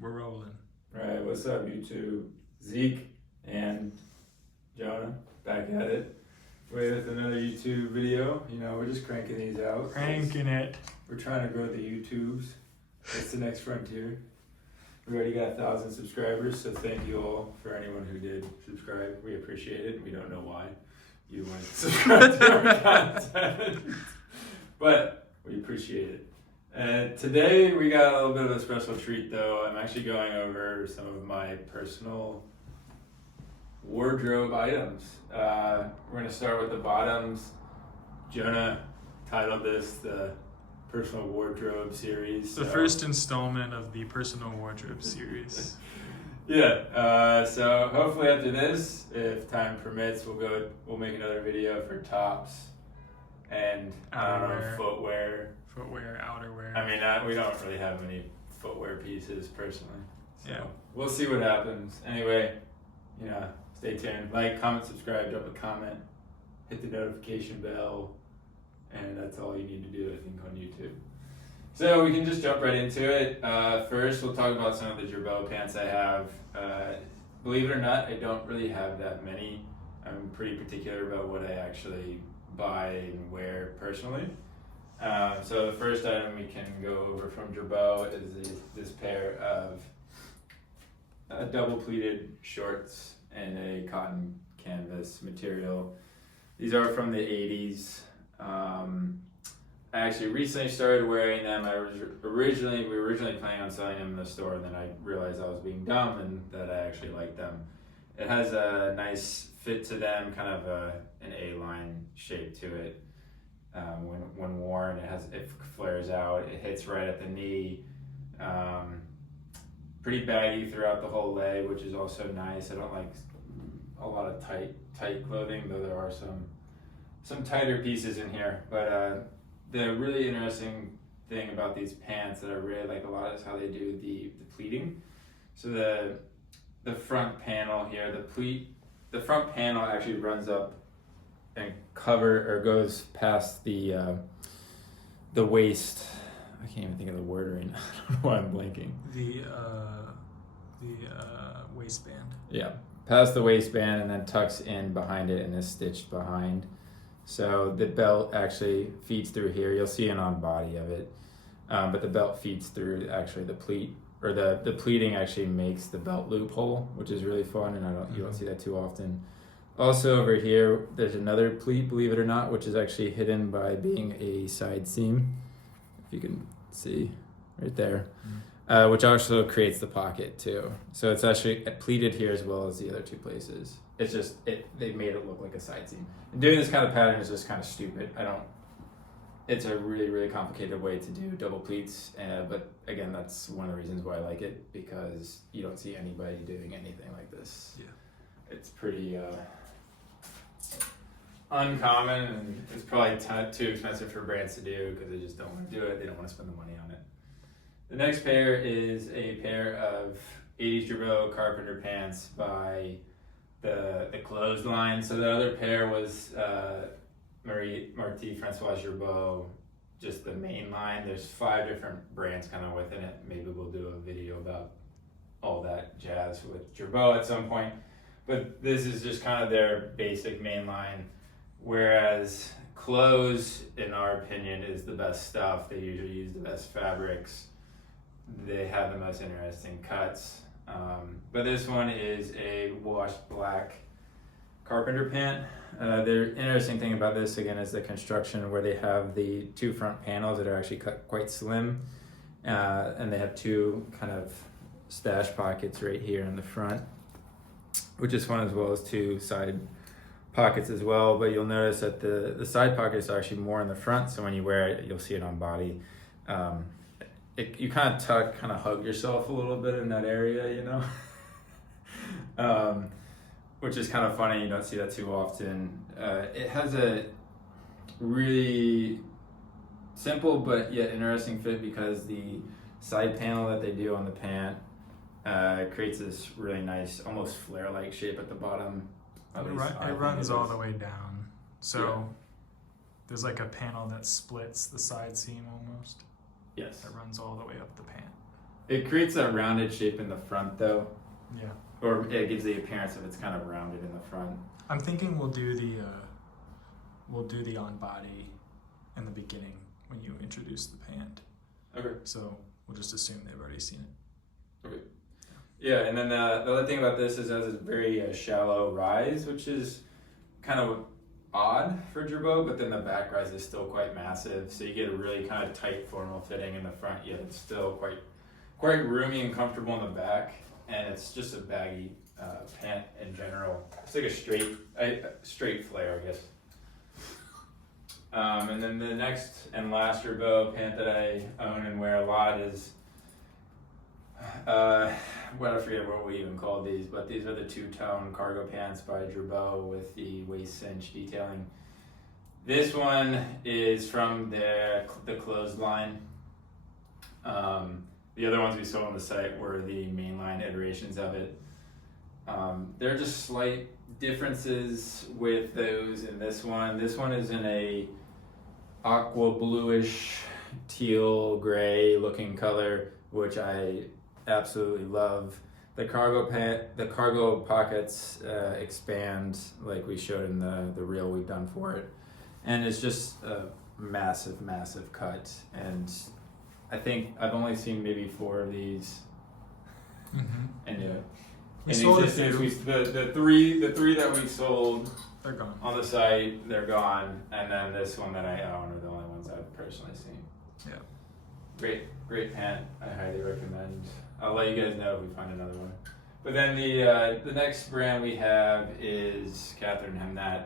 We're rolling. Alright, what's up YouTube? Zeke and Jonah back at it with another YouTube video. You know, we're just cranking these out. Cranking it. We're trying to grow the YouTubes. It's the next frontier. We already got 1,000 subscribers, so thank you all for anyone who did subscribe. We appreciate it. We don't know why you went to subscribe to our content, but we appreciate it. And today we got a little bit of a special treat though. I'm actually going over some of my personal wardrobe items. We're going to start with the bottoms. Jonah titled this the Personal Wardrobe Series. The first installment of the Personal Wardrobe series. Yeah, so hopefully after this, if time permits, we'll make another video for tops and footwear. Footwear, outerwear. I mean, we don't really have many footwear pieces personally. So Yeah. we'll see what happens. Anyway, stay tuned. Like, comment, subscribe, drop a comment, hit the notification bell, and that's all you need to do, I think, on YouTube. So we can just jump right into it. First, we'll talk about some of the Girbaud pants I have. Believe it or not, I don't really have that many. I'm pretty particular about what I actually buy and wear personally. So the first item we can go over from Girbaud is this pair of double pleated shorts in a cotton canvas material. These are from the 80s. I actually recently started wearing them. We were originally planning on selling them in the store, and then I realized I was being dumb and that I actually like them. It has a nice fit to them, kind of an A-line shape to it. When worn, it flares out. It hits right at the knee. Pretty baggy throughout the whole leg, which is also nice. I don't like a lot of tight clothing, though there are some tighter pieces in here. But the really interesting thing about these pants that I really like a lot is how they do the pleating. So the front panel here, the front panel actually runs up and goes past the waist. I can't even think of the word right now. I don't know why I'm blanking. The waistband. Yeah, past the waistband and then tucks in behind it and is stitched behind. So the belt actually feeds through here. You'll see an on body of it, but the belt feeds through actually the pleat, or the pleating actually makes the belt loophole, which is really fun, and you don't see that too often. Also over here, there's another pleat, believe it or not, which is actually hidden by being a side seam, if you can see right there, which also creates the pocket too. So it's actually pleated here as well as the other two places. It's just, they made it look like a side seam. And doing this kind of pattern is just kind of stupid. It's a really, really complicated way to do double pleats, but again, that's one of the reasons why I like it, because you don't see anybody doing anything like this. Yeah. It's pretty uncommon, and it's probably too expensive for brands to do because they just don't want to do it. They don't want to spend the money on it. The next pair is a pair of 80s Girbaud carpenter pants by the Clothesline. So the other pair was Marty Francois Girbaud, just the main line. There's 5 different brands kind of within it. Maybe we'll do a video about all that jazz with Girbaud at some point. But this is just kind of their basic main line, whereas Clothes, in our opinion, is the best stuff. They usually use the best fabrics. They have the most interesting cuts. But this one is a washed black carpenter pant. The interesting thing about this, again, is the construction, where they have the 2 front panels that are actually cut quite slim. And they have 2 kind of stash pockets right here in the front, which is fun, as well as 2 side pockets as well. But you'll notice that the side pockets are actually more in the front, so when you wear it, you'll see it on body. You kind of hug yourself a little bit in that area, which is kind of funny. You don't see that too often. It has a really simple but yet interesting fit, because the side panel that they do on the pant creates this really nice, almost flare-like shape at the bottom. It runs all the way down. So there's like a panel that splits the side seam almost. Yes. That runs all the way up the pant. It creates a rounded shape in the front though, Yeah. or it gives the appearance of it's kind of rounded in the front. I'm thinking we'll do the on body in the beginning when you introduce the pant. Okay. So we'll just assume they've already seen it. Yeah, and then the other thing about this is it has a very shallow rise, which is kind of odd for Girbaud, but then the back rise is still quite massive, so you get a really kind of tight formal fitting in the front, yet it's still quite roomy and comfortable in the back, and it's just a baggy pant in general. It's like a straight flare, I guess. And then the next and last Girbaud pant that I own and wear a lot is well, I forget what we even called these, but these are the two-tone cargo pants by Girbaud with the waist cinch detailing. This one is from the clothesline. The other ones we saw on the site were the mainline iterations of it. There are just slight differences with those in this one. This one is in a aqua bluish teal gray looking color, which I absolutely love. The cargo pockets expand like we showed in the reel we've done for it, and it's just a massive cut. And I think I've only seen maybe 4 of these. And we sold a few. The three that we sold, They're gone. on the site, they're gone, and then this one that I own are the only ones I've personally seen. Yeah. Great pant. I highly recommend. I'll let you guys know if we find another one. But then the next brand we have is Katharine Hamnett,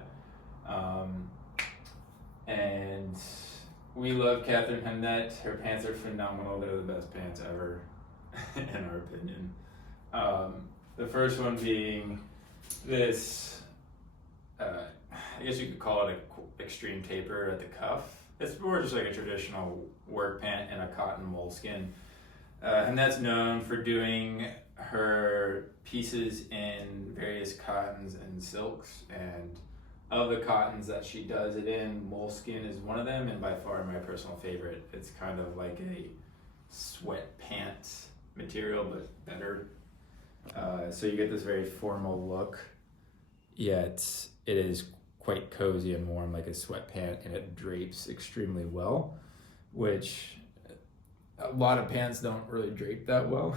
and we love Katharine Hamnett. Her pants are phenomenal. They're the best pants ever, in our opinion. The first one being this. I guess you could call it a extreme taper at the cuff. It's more just like a traditional work pant in a cotton moleskin. And that's known for doing her pieces in various cottons and silks. And of the cottons that she does it in, moleskin is one of them, and by far my personal favorite. It's kind of like a sweat pant material, but better. So you get this very formal look, yet it is quite cozy and warm like a sweat pant, and it drapes extremely well, which a lot of pants don't really drape that well.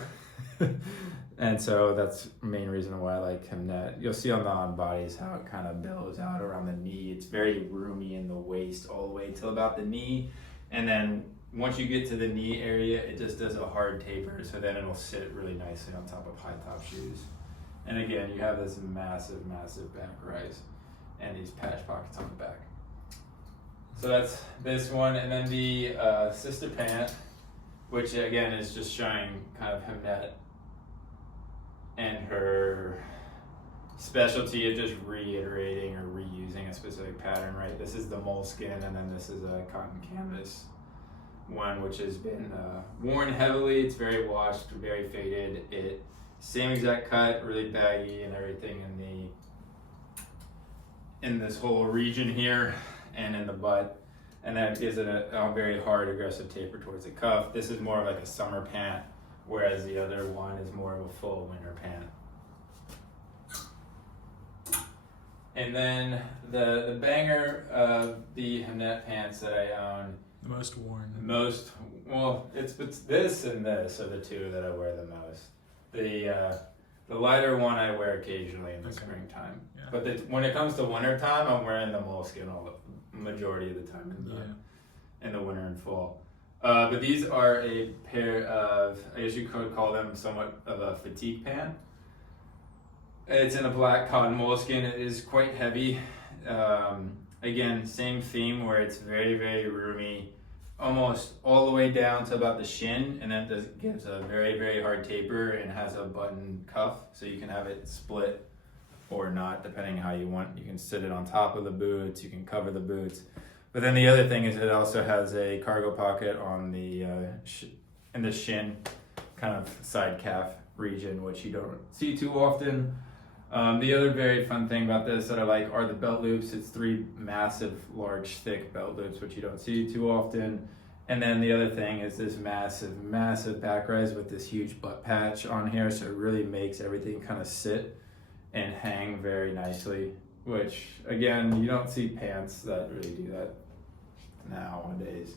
And so that's the main reason why I like Hamnett. You'll see on the on bodies how it kind of billows out around the knee. It's very roomy in the waist all the way till about the knee, and then once you get to the knee area, it just does a hard taper, so then it'll sit really nicely on top of high top shoes. And again, you have this massive back rise and these patch pockets on the back. So that's this one, and then the sister pant, which again is just showing kind of Hamnett and her specialty of just reiterating or reusing a specific pattern, right? This is the moleskin, and then this is a cotton canvas one, which has been worn heavily. It's very washed, very faded. It same exact cut, really baggy and everything in this whole region here and in the butt, and that gives it a very hard, aggressive taper towards the cuff. This is more like a summer pant, whereas the other one is more of a full winter pant. And then the banger of the Hamnett pants that I own, The most worn. it's this and this are the two that I wear the most. The lighter one I wear occasionally in the springtime, Yeah. but when it comes to winter time, I'm wearing the moleskin all the majority of the time in the winter and fall. But these are a pair of, I guess you could call them somewhat of a fatigue pant. It's in a black cotton moleskin. It is quite heavy. Again, same theme where it's very roomy, almost all the way down to about the shin, and then it gives a very hard taper and has a button cuff, so you can have it split or not, depending how you want. You can sit it on top of the boots, you can cover the boots. But then the other thing is it also has a cargo pocket on the in the shin, kind of side calf region, which you don't see too often. The other very fun thing about this that I like are the belt loops. It's 3 massive, large, thick belt loops, which you don't see too often. And then the other thing is this massive back rise with this huge butt patch on here, so it really makes everything kind of sit and hang very nicely, which again, you don't see pants that really do that nowadays.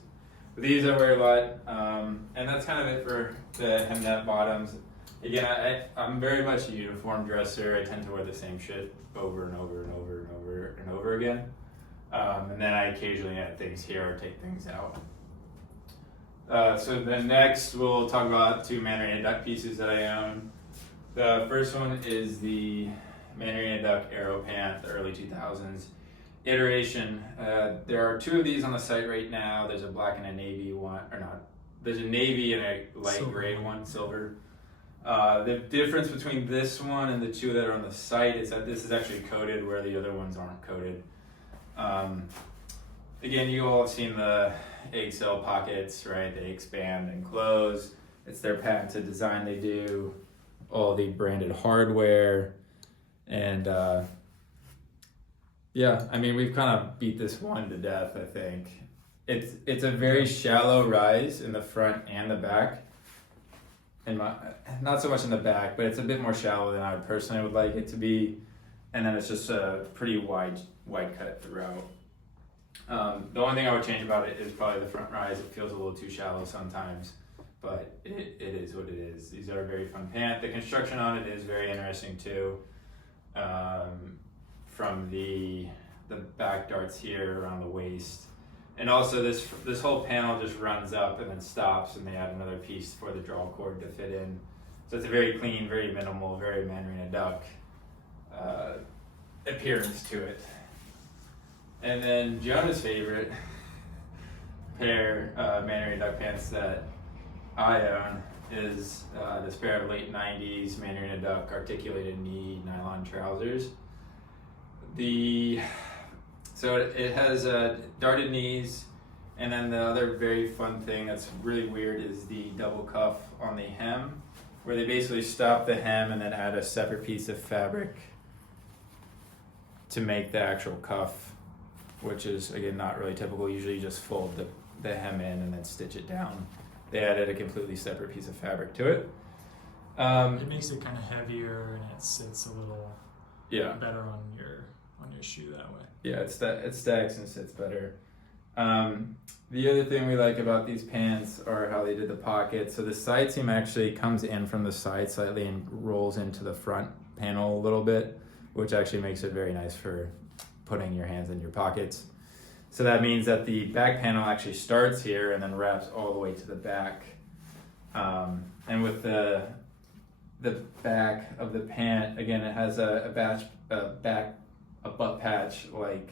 But these I wear a lot, and that's kind of it for the Hamnett bottoms. Again, I'm very much a uniform dresser. I tend to wear the same shit over and over and over and over and over again. And then I occasionally add things here or take things out. So then next we'll talk about 2 Mandarina Duck pieces that I own. The first one is the Mandarina Duck Aero Pant, the early 2000s iteration. There are 2 of these on the site right now. There's a black and a navy one, or not. There's a navy and a light gray one, silver. The difference between this one and the 2 that are on the site is that this is actually coated where the other ones aren't coated. Again, you all have seen the egg cell pockets, right? They expand and close. It's their patented design. They do all the branded hardware. And yeah, I mean, we've kind of beat this one to death, I think. It's a very shallow rise in the front and the back. Not so much in the back, but it's a bit more shallow than I personally would like it to be. And then it's just a pretty wide cut throughout. The only thing I would change about it is probably the front rise. It feels a little too shallow sometimes, but it is what it is. These are a very fun pant. The construction on it is very interesting too. From the back darts here around the waist. And also this whole panel just runs up and then stops, and they add another piece for the draw cord to fit in. So it's a very clean, very minimal, very Mandarina Duck appearance to it. And then Jonah's favorite pair of Mandarina Duck pants that I own is this pair of late 90s Mandarina Duck articulated knee nylon trousers. So it has darted knees, and then the other very fun thing that's really weird is the double cuff on the hem, where they basically stop the hem and then add a separate piece of fabric to make the actual cuff, which is, again, not really typical. Usually you just fold the hem in and then stitch it down. They added a completely separate piece of fabric to it. It makes it kind of heavier, and it sits a little better on your shoe that way. Yeah, it stacks and sits better. The other thing we like about these pants are how they did the pocket. So the side seam actually comes in from the side slightly and rolls into the front panel a little bit, which actually makes it very nice for putting your hands in your pockets. So that means that the back panel actually starts here and then wraps all the way to the back. And with the back of the pant, again, it has a butt patch like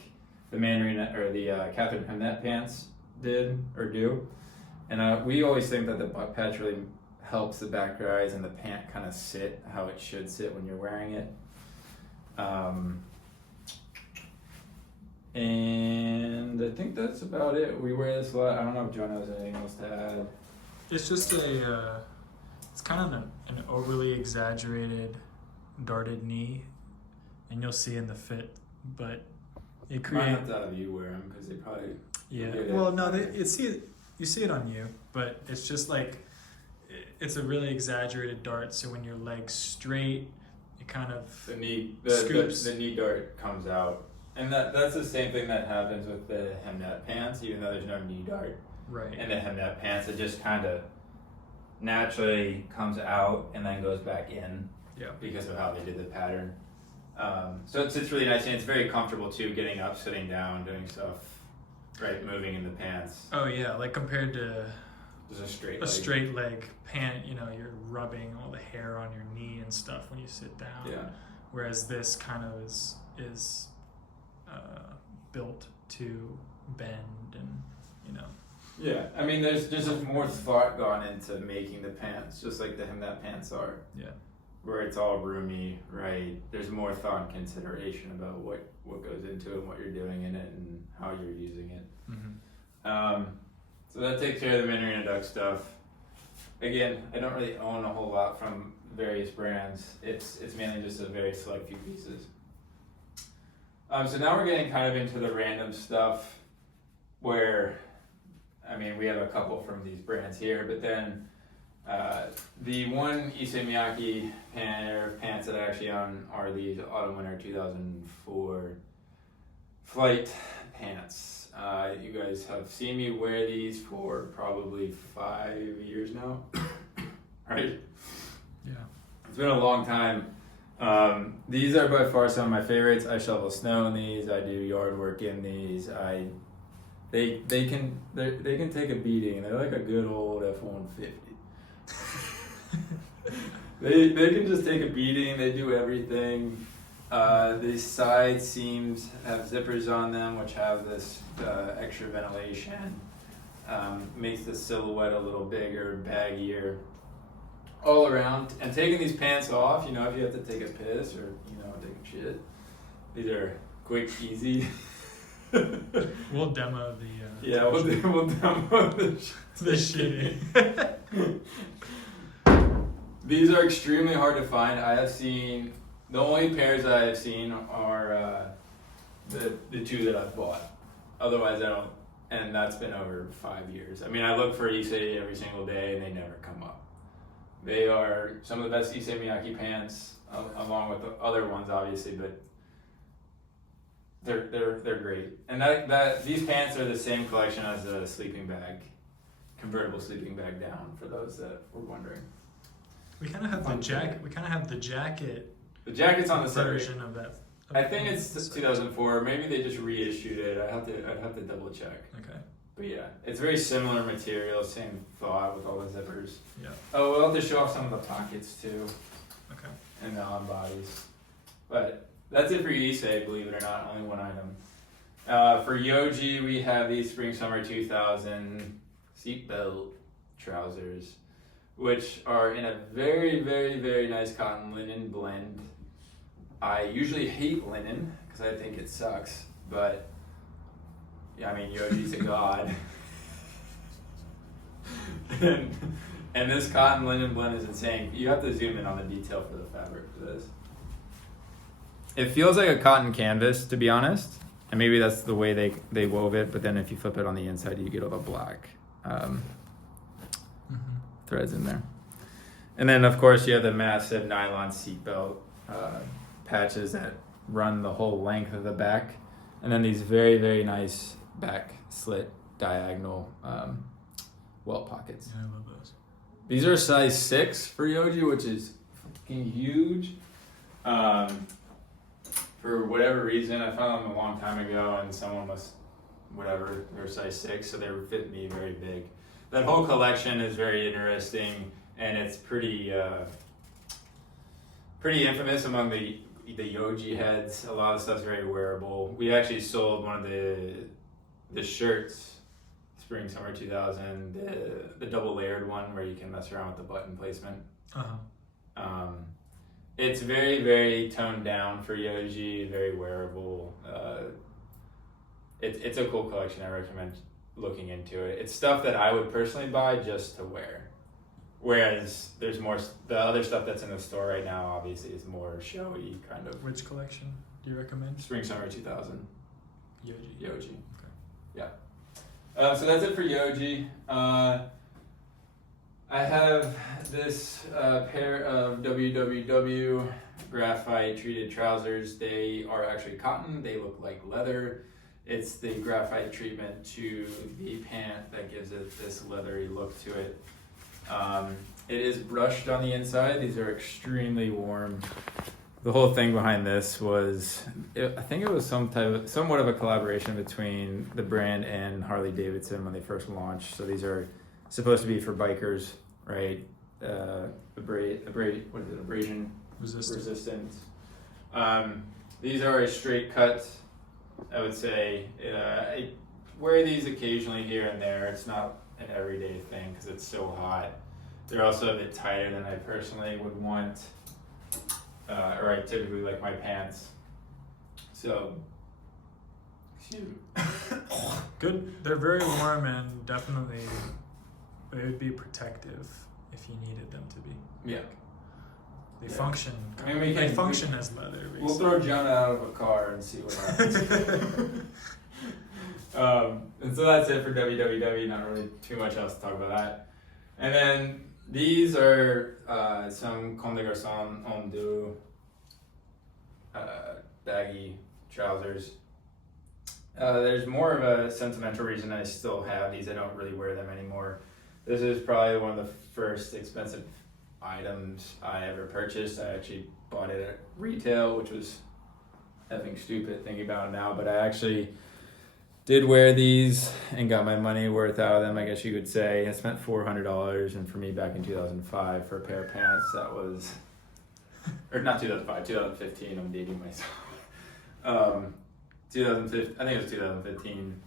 the Mandarina or the Katharine Hamnett pants did or do. And we always think that the butt patch really helps the back rise and the pant kind of sit how it should sit when you're wearing it. And I think that's about it. We wear this a lot. I don't know if Jonah has anything else to add. It's just it's kind of an overly exaggerated darted knee, and you'll see in the fit, but it creates. Might have to have you wear them because they probably. Yeah. Well, no, you see it on you, but it's just like it's a really exaggerated dart. So when your leg's straight, it kind of scoops. The knee dart comes out. And that's the same thing that happens with the Hamnett pants, even though there's no knee dart. Right. In the Hamnett pants, it just kind of naturally comes out and then goes back in. Yeah. Because of how they did the pattern. So it's really nice, and it's very comfortable too, getting up, sitting down, doing stuff, right, moving in the pants. Oh yeah, like compared to just a straight leg pant, you're rubbing all the hair on your knee and stuff when you sit down. Yeah. Whereas this kind of is built to bend and Yeah, I mean, there's just more thought gone into making the pants, just like the Hamnett pants are. Yeah. Where it's all roomy, right? There's more thought and consideration about what goes into it and what you're doing in it and how you're using it. Mm-hmm. So that takes care of the Mandarina Duck stuff. Again, I don't really own a whole lot from various brands. It's mainly just a very select few pieces. So now we're getting kind of into the random stuff where I mean, we have a couple from these brands here, but then the one Issey Miyake pair of pants that I actually own are these Autumn Winter 2004 flight pants. You guys have seen me wear these for probably 5 years now, right? Yeah. It's been a long time. These are by far some of my favorites. I shovel snow in these. I do yard work in these. They can take a beating. They're like a good old F-150. they can just take a beating. They do everything. The side seams have zippers on them, which have this extra ventilation. Makes the silhouette a little bigger, baggier, all around. And taking these pants off, if you have to take a piss or take a shit, these are quick, easy. We'll demo the. We'll demo the shitting. These are extremely hard to find. I have seen the only pairs I have seen are the two that I've bought. Otherwise, I don't. And that's been over 5 years. I mean, I look for Issey every single day, and they never come up. They are some of the best Issey Miyake pants, along with the other ones, obviously, but they're great. And that these pants are the same collection as the sleeping bag, convertible sleeping bag down. For those that were wondering, we kind of have the jacket. We kind of have the jacket. The jacket's on the version of that. I think it's 2004. Maybe they just reissued it. I'd have to double check. Okay. But yeah, it's very similar material, same thought with all the zippers. Yeah. Oh, we'll have to show off some of the pockets too. Okay. And the on bodies. But that's it for Issey, believe it or not, only one item. For Yohji, we have these Spring Summer 2000 seatbelt trousers, which are in a very, very, very nice cotton linen blend. I usually hate linen because I think it sucks, but yeah, I mean, Yohji's a god. and this cotton linen blend is insane. You have to zoom in on the detail for the fabric for this. It feels like a cotton canvas, to be honest. And maybe that's the way they wove it, but then if you flip it on the inside, you get all the black threads in there. And then, of course, you have the massive nylon seatbelt patches that run the whole length of the back. And then these very, very nice back slit diagonal welt pockets. Yeah, I love those. These are size 6 for Yohji, which is fucking huge. For whatever reason, I found them a long time ago, and someone was, they're size 6, so they fit me very big. That whole collection is very interesting, and it's pretty infamous among the Yohji heads. A lot of stuff's very wearable. We actually sold one of the shirts, Spring Summer 2000, the double layered one where you can mess around with the button placement. It's very, very toned down for Yohji, very wearable. It's a cool collection. I recommend looking into it. It's stuff that I would personally buy just to wear. Whereas there's more, the other stuff that's in the store right now obviously is more showy kind of. Which collection do you recommend? Spring Summer 2000. Yohji. Okay. Yeah. So that's it for Yohji. I have this pair of WWW graphite treated trousers. They are actually cotton. They look like leather. It's the graphite treatment to the pant that gives it this leathery look to it. It is brushed on the inside. These are extremely warm. The whole thing behind this was, I think it was somewhat of a collaboration between the brand and Harley Davidson when they first launched. So these are supposed to be for bikers, right? Abrasion resistant. These are a straight cut, I would say. I wear these occasionally here and there. It's not an everyday thing because it's so hot. They're also a bit tighter than I personally would want, or I typically like my pants. So, excuse me. Good. They're very warm and definitely they would be protective if you needed them to be. Yeah. They function. I mean, they function as leather. Basically. We'll throw Jonah out of a car and see what happens. And so that's it for www. Not really too much else to talk about that. And then these are some Comme des Garçons Homme deux baggy trousers. There's more of a sentimental reason I still have these. I don't really wear them anymore. This is probably one of the first expensive items I ever purchased. I actually bought it at retail, which was effing stupid thinking about it now, but I actually did wear these and got my money worth out of them, I guess you could say. I spent $400, and for me back in 2005 for a pair of pants, that was, or not 2005, 2015, I'm dating myself. 2015, I think it was 2015.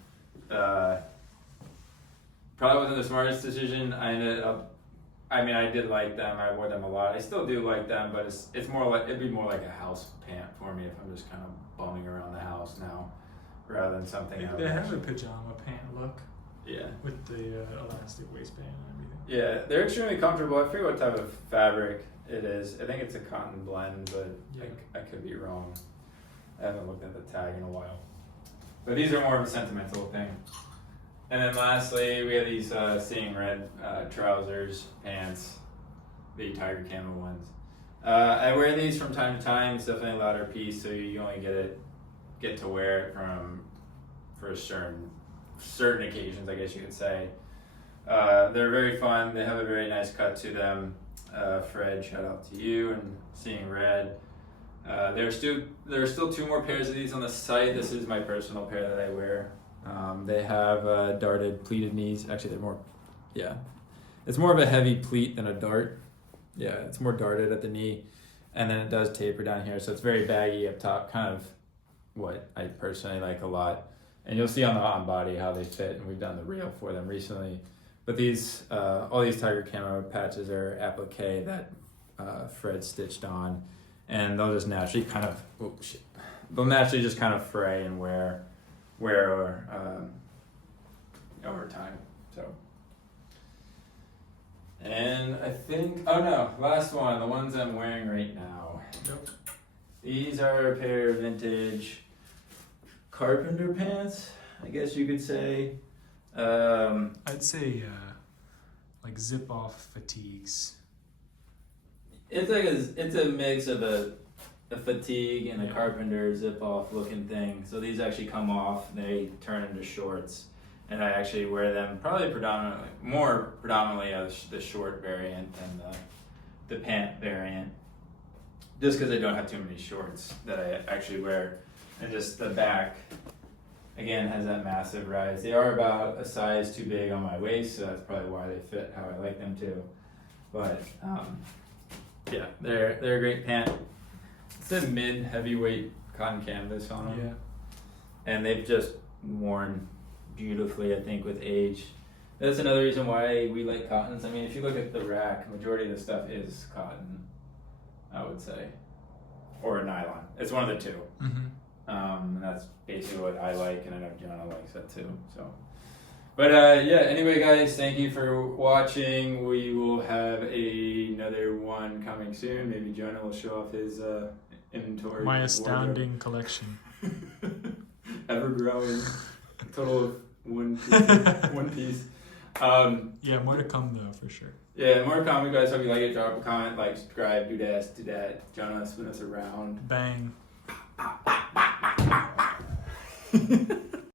Probably wasn't the smartest decision. I did like them. I wore them a lot. I still do like them, but it's more like, it'd be more like a house pant for me if I'm just kind of bumming around the house now, rather than something else. They have a pajama pant look. Yeah. With the elastic waistband and everything. Yeah, they're extremely comfortable. I forget what type of fabric it is. I think it's a cotton blend, but Yeah. I could be wrong. I haven't looked at the tag in a while. But these are more of a sentimental thing. And then lastly, we have these Seeing Red trousers, pants, the tiger camo ones. I wear these from time to time. It's definitely a louder piece, so you only get to wear it for certain occasions, I guess you could say. They're very fun. They have a very nice cut to them. Fred, shout out to you, and Seeing Red. There are still two more pairs of these on the site. This is my personal pair that I wear. They have darted pleated knees. Actually, they're more, yeah. It's more of a heavy pleat than a dart. Yeah, it's more darted at the knee. And then it does taper down here, so it's very baggy up top, kind of what I personally like a lot. And you'll see on the on body how they fit, and we've done the reel for them recently. But these, all these tiger camo patches are applique that Fred stitched on, and they'll just naturally kind of, they'll naturally just kind of fray and wear over time. So, and I think, oh no, last one, the ones I'm wearing right now. Yep. These are a pair of vintage carpenter pants, I guess you could say. I'd say like zip off fatigues. It's a mix of a fatigue and a carpenter zip off looking thing. So these actually come off, they turn into shorts, and I actually wear them probably more predominantly as the short variant than the pant variant, just because I don't have too many shorts that I actually wear. And just the back again has that massive rise. They are about a size too big on my waist, so that's probably why they fit how I like them to. But yeah, they're a great pant. It's a mid heavyweight cotton canvas on them. Yeah. And they've just worn beautifully, I think, with age. That's another reason why we like cottons. I mean, if you look at the rack, majority of the stuff is cotton, I would say, or nylon. It's one of the two. Mm-hmm. And that's basically what I like, and I know Jonah likes that too. So, but yeah. Anyway, guys, thank you for watching. We will have another one coming soon. Maybe Jonah will show off his inventory. My astounding collection. Ever growing. Total of one piece. Yeah, more to come though, for sure. Yeah, more to come, you guys. Hope you like it. Drop a comment, like, subscribe, do that. Jonah, spin us around. Bang.